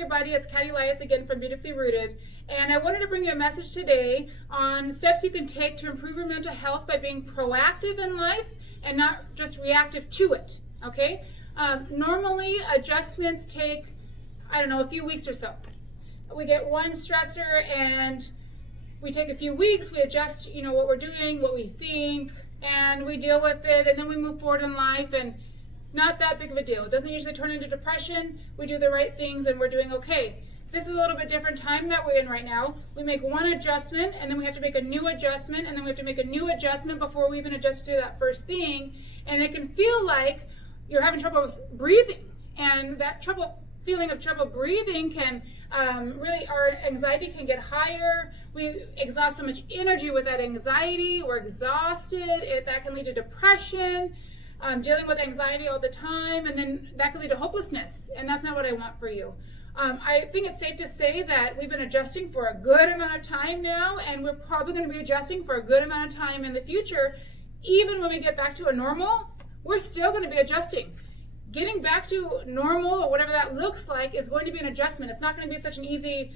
everybody, it's Katty Elias again from Beautifully Rooted, and I wanted to bring you a message today on steps you can take to improve your mental health by being proactive in life and not just reactive to it, okay? Normally, adjustments take, a few weeks or so. We get one stressor and we take a few weeks, we adjust, what we're doing, what we think, and we deal with it, and then we move forward in life, and not that big of a deal. It doesn't usually turn into depression. We do the right things and we're doing okay. This is a little bit different time that we're in right now. We make one adjustment and then we have to make a new adjustment and then we have to make a new adjustment before we even adjust to that first thing. And it can feel like you're having trouble with breathing. And that feeling of trouble breathing can our anxiety can get higher. We exhaust so much energy with that anxiety. We're exhausted. That can lead to depression. Dealing with anxiety all the time, and then that could lead to hopelessness, and that's not what I want for you. I think it's safe to say that we've been adjusting for a good amount of time now, and we're probably going to be adjusting for a good amount of time in the future. Even when we get back to a normal, we're still going to be adjusting. Getting back to normal, or whatever that looks like, is going to be an adjustment. It's not going to be such an easy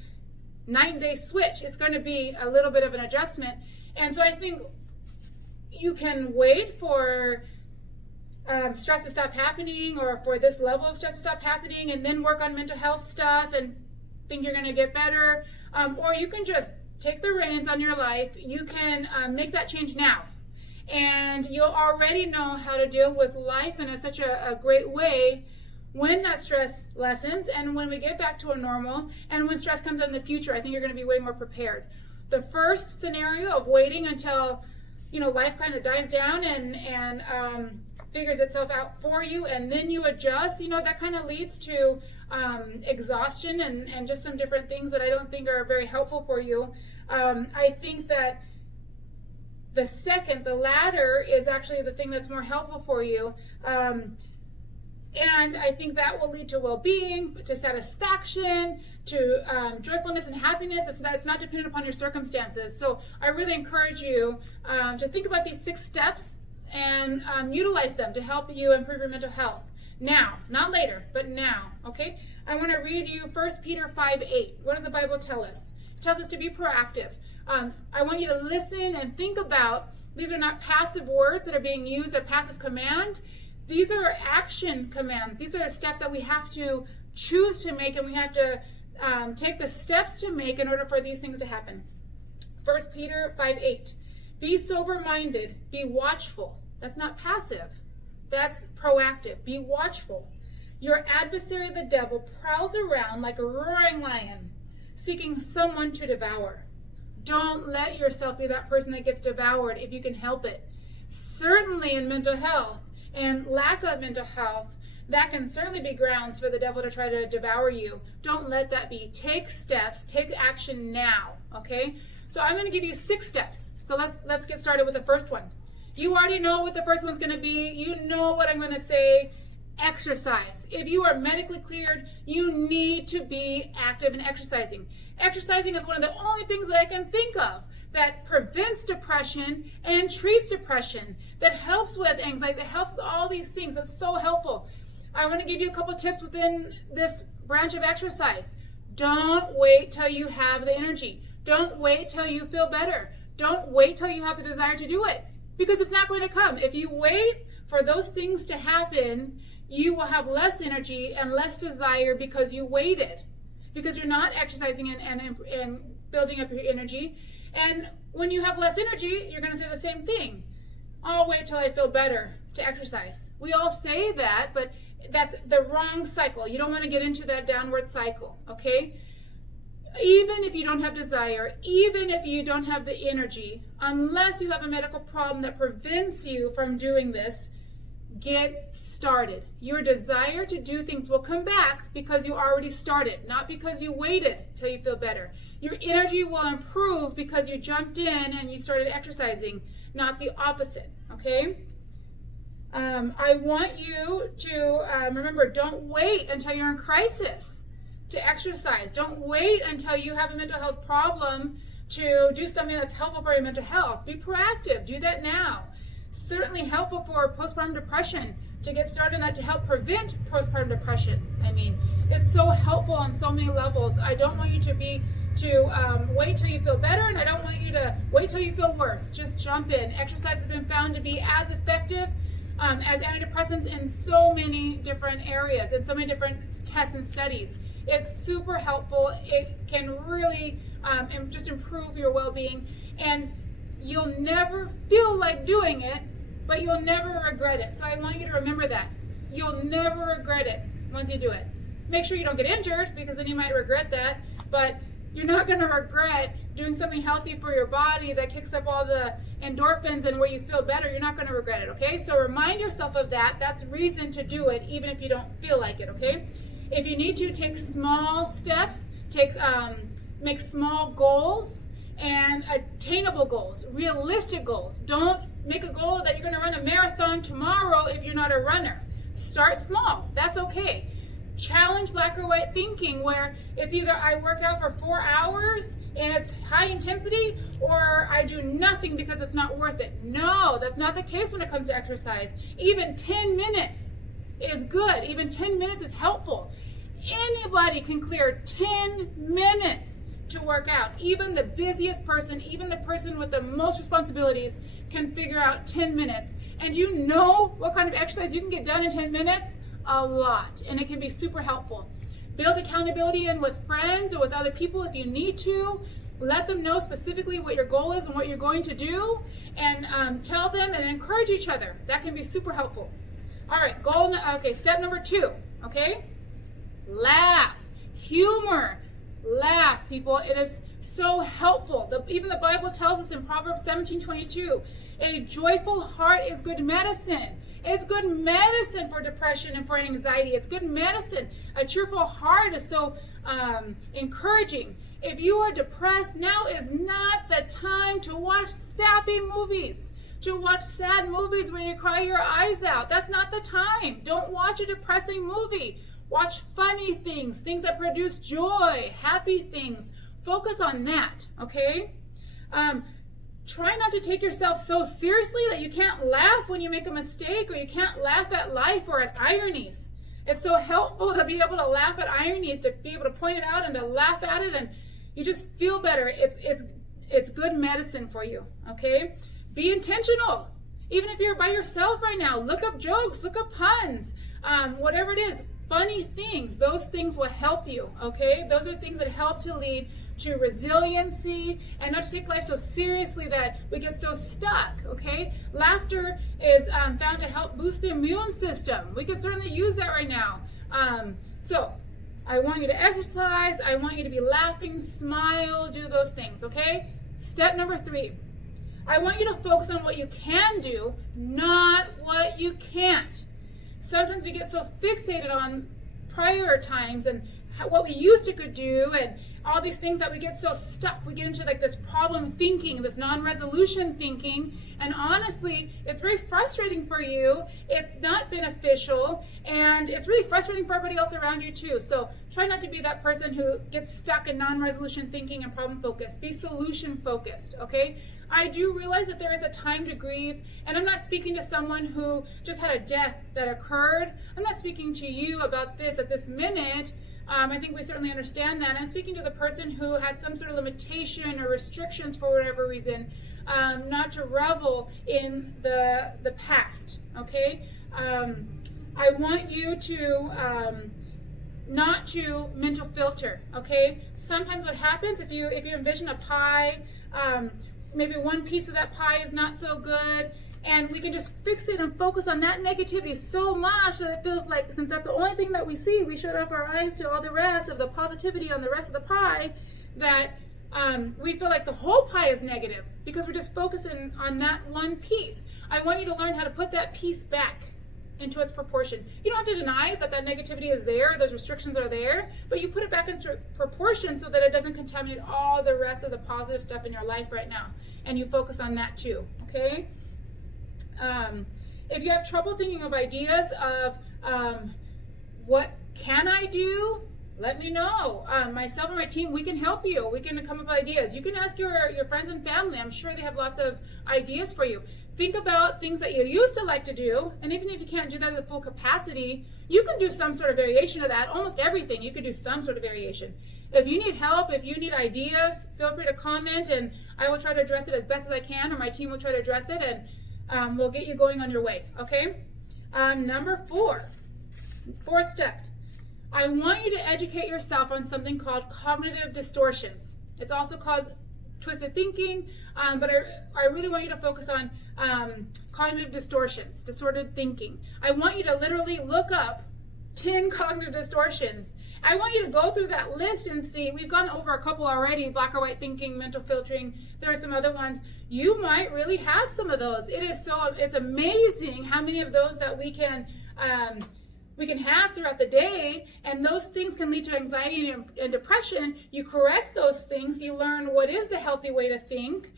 night and day switch. It's going to be a little bit of an adjustment. And so I think you can wait for stress to stop happening, or for this level of stress to stop happening, and then work on mental health stuff and think you're going to get better, or you can just take the reins on your life. You can make that change now, and you'll already know how to deal with life in such a great way when that stress lessens and when we get back to a normal, and when stress comes in the future. I think you're going to be way more prepared. The first scenario of waiting until life kind of dies down and figures itself out for you, and then you adjust, that kind of leads to exhaustion and just some different things that I don't think are very helpful for you. I think that the latter is actually the thing that's more helpful for you. And I think that will lead to well-being, to satisfaction, to joyfulness and happiness. It's not dependent upon your circumstances. So I really encourage you to think about these 6 steps and utilize them to help you improve your mental health. Now, not later, but now, okay? I want to read you 1 Peter 5:8. What does the Bible tell us? It tells us to be proactive. I want you to listen and think about, these are not passive words that are being used, a passive command. These are action commands. These are steps that we have to choose to make, and we have to take the steps to make in order for these things to happen. 1 Peter 5:8. Be sober-minded, be watchful. That's not passive. That's proactive. Be watchful. Your adversary, the devil, prowls around like a roaring lion, seeking someone to devour. Don't let yourself be that person that gets devoured if you can help it. Certainly in mental health and lack of mental health, that can certainly be grounds for the devil to try to devour you. Don't let that be. Take steps. Take action now, okay? So I'm going to give you 6 steps. So let's get started with the first one. You already know what the first one's going to be. You know what I'm going to say. Exercise. If you are medically cleared, you need to be active and exercising. Exercising is one of the only things that I can think of that prevents depression and treats depression, that helps with anxiety, that helps with all these things. That's so helpful. I want to give you a couple tips within this branch of exercise. Don't wait till you have the energy. Don't wait till you feel better. Don't wait till you have the desire to do it, because it's not going to come. If you wait for those things to happen, you will have less energy and less desire because you waited, because you're not exercising and building up your energy. And when you have less energy, you're going to say the same thing. I'll wait till I feel better to exercise. We all say that, but that's the wrong cycle. You don't want to get into that downward cycle, okay? Even if you don't have desire, even if you don't have the energy, unless you have a medical problem that prevents you from doing this, get started. Your desire to do things will come back because you already started, not because you waited till you feel better. Your energy will improve because you jumped in and you started exercising, not the opposite, okay? I want you to remember, don't wait until you're in crisis to exercise. Don't wait until you have a mental health problem to do something that's helpful for your mental health. Be proactive. Do that now. Certainly helpful for postpartum depression. to get started on that to help prevent postpartum depression. I mean, it's so helpful on so many levels. I don't want you to wait till you feel better, and I don't want you to wait till you feel worse. Just jump in. Exercise has been found to be as effective as antidepressants in so many different areas, in so many different tests and studies. It's super helpful. It can really just improve your well-being, and you'll never feel like doing it, but you'll never regret it. So I want you to remember that. You'll never regret it once you do it. Make sure you don't get injured, because then you might regret that, but you're not going to regret doing something healthy for your body that kicks up all the endorphins and where you feel better. You're not going to regret it, okay? So remind yourself of that. That's reason to do it, even if you don't feel like it, okay? If you need to, take small steps, make small goals and attainable goals, realistic goals. Don't make a goal that you're going to run a marathon tomorrow if you're not a runner. Start small. That's okay. Challenge black or white thinking, where it's either I work out for 4 hours and it's high intensity, or I do nothing because it's not worth it. No, that's not the case when it comes to exercise. Even 10 minutes is good. Even 10 minutes is helpful. Anybody can clear 10 minutes to work out. Even the busiest person, even the person with the most responsibilities can figure out 10 minutes. And you know what kind of exercise you can get done in 10 minutes? A lot. And it can be super helpful. Build accountability in with friends or with other people if you need to. Let them know specifically what your goal is and what you're going to do, and tell them and encourage each other. That can be super helpful. All right, step number 2, okay? Laugh. Humor. Laugh, people. It is so helpful. Even the Bible tells us in Proverbs 17:22, a joyful heart is good medicine. It's good medicine for depression and for anxiety. It's good medicine. A cheerful heart is so encouraging. If you are depressed, now is not the time to watch sappy movies, to watch sad movies where you cry your eyes out. That's not the time. Don't watch a depressing movie. Watch funny things, things that produce joy, happy things. Focus on that, okay? Try not to take yourself so seriously that you can't laugh when you make a mistake, or you can't laugh at life or at ironies. It's so helpful to be able to laugh at ironies, to be able to point it out and to laugh at it, and you just feel better. It's good medicine for you, okay? Be intentional. Even if you're by yourself right now, look up jokes, look up puns, whatever it is. Funny things, those things will help you, okay? Those are things that help to lead to resiliency and not to take life so seriously that we get so stuck, okay? Laughter is found to help boost the immune system. We can certainly use that right now. So I want you to exercise. I want you to be laughing, smile, do those things, okay? Step number 3. I want you to focus on what you can do, not what you can't. Sometimes we get so fixated on prior times and what we used to could do and all these things that we get so stuck. We get into like this problem thinking, this non-resolution thinking, and honestly, it's very frustrating for you. It's not beneficial, and it's really frustrating for everybody else around you too. So try not to be that person who gets stuck in non-resolution thinking and problem focused. Be solution focused, okay? I do realize that there is a time to grieve, and I'm not speaking to someone who just had a death that occurred. I'm not speaking to you about this at this minute. I think we certainly understand that. I'm speaking to the person who has some sort of limitation or restrictions for whatever reason, not to revel in the past, okay? I want you to not to mental filter, okay? Sometimes what happens if you envision a pie, maybe one piece of that pie is not so good, and we can just fixate and focus on that negativity so much that it feels like, since that's the only thing that we see, we shut off our eyes to all the rest of the positivity on the rest of the pie, that we feel like the whole pie is negative because we're just focusing on that one piece. I want you to learn how to put that piece back into its proportion. You don't have to deny that negativity is there, those restrictions are there, but you put it back into proportion so that it doesn't contaminate all the rest of the positive stuff in your life right now. And you focus on that too, okay? If you have trouble thinking of ideas of what can I do, let me know. Myself and my team, we can help you. We can come up with ideas. You can ask your friends and family. I'm sure they have lots of ideas for you. Think about things that you used to like to do, and even if you can't do that at full capacity, you can do some sort of variation of that. Almost everything, you could do some sort of variation. If you need help, if you need ideas, feel free to comment, and I will try to address it as best as I can, or my team will try to address it, and we'll get you going on your way, okay? Number fourth step. I want you to educate yourself on something called cognitive distortions. It's also called twisted thinking, but I really want you to focus on cognitive distortions, distorted thinking. I want you to literally look up 10 cognitive distortions. I want you to go through that list and see. We've gone over a couple already: black or white thinking, mental filtering. There are some other ones. You might really have some of those. It's amazing how many of those that we can have throughout the day, and those things can lead to anxiety and depression. You correct those things, you learn what is the healthy way to think,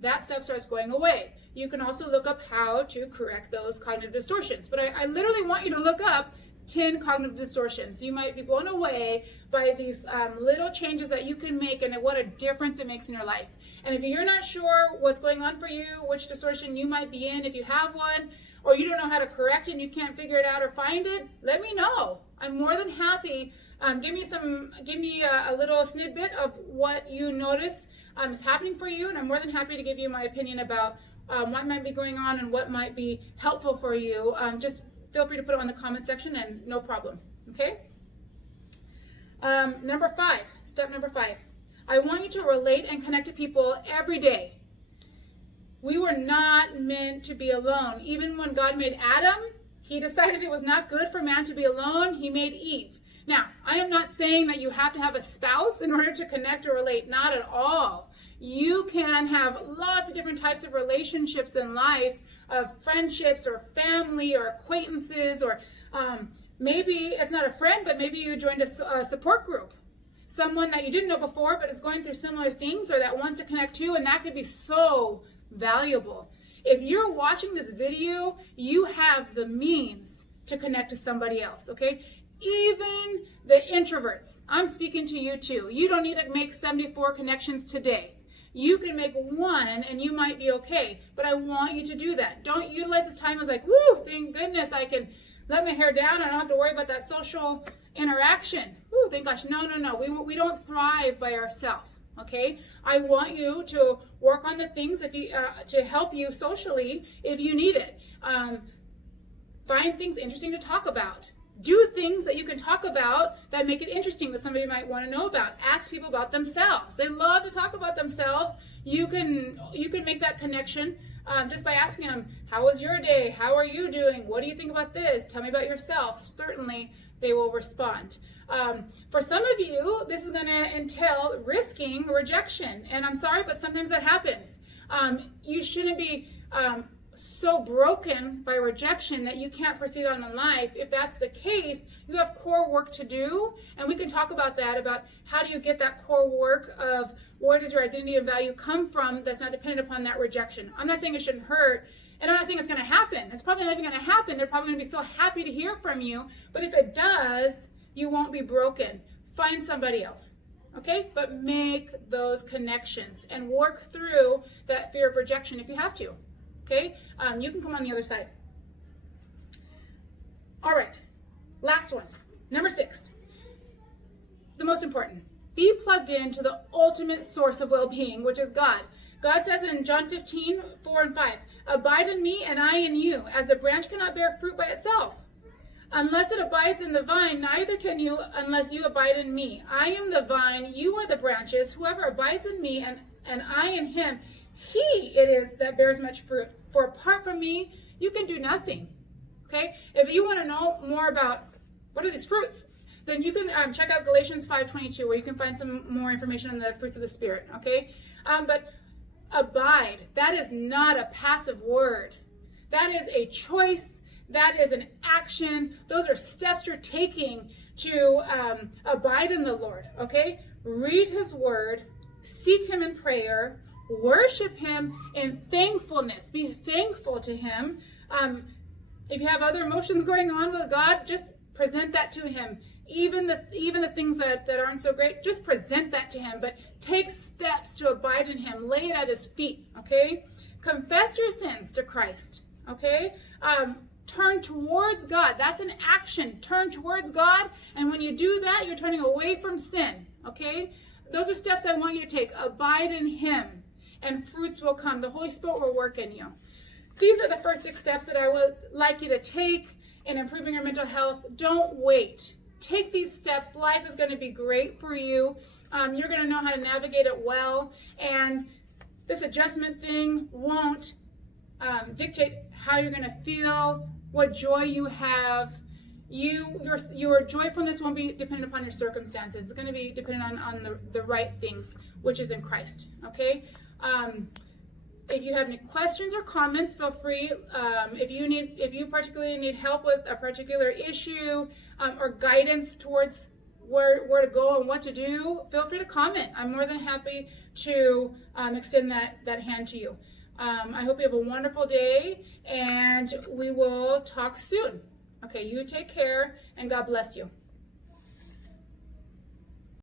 that stuff starts going away. You can also look up how to correct those cognitive distortions. But I literally want you to look up 10 cognitive distortions. You might be blown away by these little changes that you can make and what a difference it makes in your life. And if you're not sure what's going on for you, which distortion you might be in, if you have one, or you don't know how to correct it and you can't figure it out or find it, let me know. I'm more than happy. Give me a little snippet of what you notice is happening for you, and I'm more than happy to give you my opinion about what might be going on and what might be helpful for you. Just feel free to put it on the comment section, and no problem, okay? Step number 5. I want you to relate and connect to people every day. We were not meant to be alone. Even when God made Adam, he decided it was not good for man to be alone. He made Eve. Now, I am not saying that you have to have a spouse in order to connect or relate. Not at all. You can have lots of different types of relationships in life, of friendships or family or acquaintances, or maybe it's not a friend, but maybe you joined a support group. Someone that you didn't know before but is going through similar things, or that wants to connect to, and that could be so valuable. If you're watching this video, you have the means to connect to somebody else, okay? Even the introverts, I'm speaking to you too. You don't need to make 74 connections today. You can make one and you might be okay, but I want you to do that. Don't utilize this time as like, woo, thank goodness I can let my hair down and I don't have to worry about that social interaction. Woo, thank gosh. No. We don't thrive by ourselves. Okay, I want you to work on the things to help you socially if you need it. Find things interesting to talk about. Do things that you can talk about that make it interesting that somebody might want to know about. Ask people about themselves. They love to talk about themselves. You can make that connection just by asking them, how was your day? How are you doing? What do you think about this? Tell me about yourself. Certainly they will respond. For some of you, this is going to entail risking rejection. And I'm sorry, but sometimes that happens. You shouldn't be so broken by rejection that you can't proceed on in life. If that's the case, you have core work to do. And we can talk about that, about how do you get that core work of where does your identity and value come from that's not dependent upon that rejection. I'm not saying it shouldn't hurt. And I'm not saying it's going to happen. It's probably not even going to happen. They're probably going to be so happy to hear from you. But if it does, you won't be broken. Find somebody else, okay? But make those connections and work through that fear of rejection if you have to, okay? You can come on the other side. All right, last one. Number 6, the most important. Be plugged into the ultimate source of well-being, which is God. God says in John 15, 4 and 5, abide in me and I in you, as the branch cannot bear fruit by itself. Unless it abides in the vine, neither can you unless you abide in me. I am the vine, you are the branches. Whoever abides in me and I in him, he it is that bears much fruit. For apart from me, you can do nothing. Okay? If you want to know more about what are these fruits, then you can check out Galatians 5:22, where you can find some more information on the fruits of the Spirit. Okay? But abide, that is not a passive word. That is a choice. That is an action. Those are steps you're taking to abide in the Lord, okay? Read his word, seek him in prayer, worship him in thankfulness. Be thankful to him. If you have other emotions going on with God, just present that to him. Even the things that aren't so great, just present that to him. But take steps to abide in him. Lay it at his feet, okay? Confess your sins to Christ, okay? Turn towards God. That's an action. Turn towards God. And when you do that, you're turning away from sin, okay? Those are steps I want you to take. Abide in him, and fruits will come. The Holy Spirit will work in you. These are the first 6 steps that I would like you to take in improving your mental health. Don't wait. Take these steps. Life is going to be great for you. You're going to know how to navigate it well. And this adjustment thing won't dictate how you're going to feel, what joy you have. Your joyfulness won't be dependent upon your circumstances. It's going to be dependent on the right things, which is in Christ. Okay? If you have any questions or comments, feel free. If you particularly need help with a particular issue or guidance towards where to go and what to do, feel free to comment. I'm more than happy to extend that hand to you. I hope you have a wonderful day, and we will talk soon. Okay, you take care, and God bless you.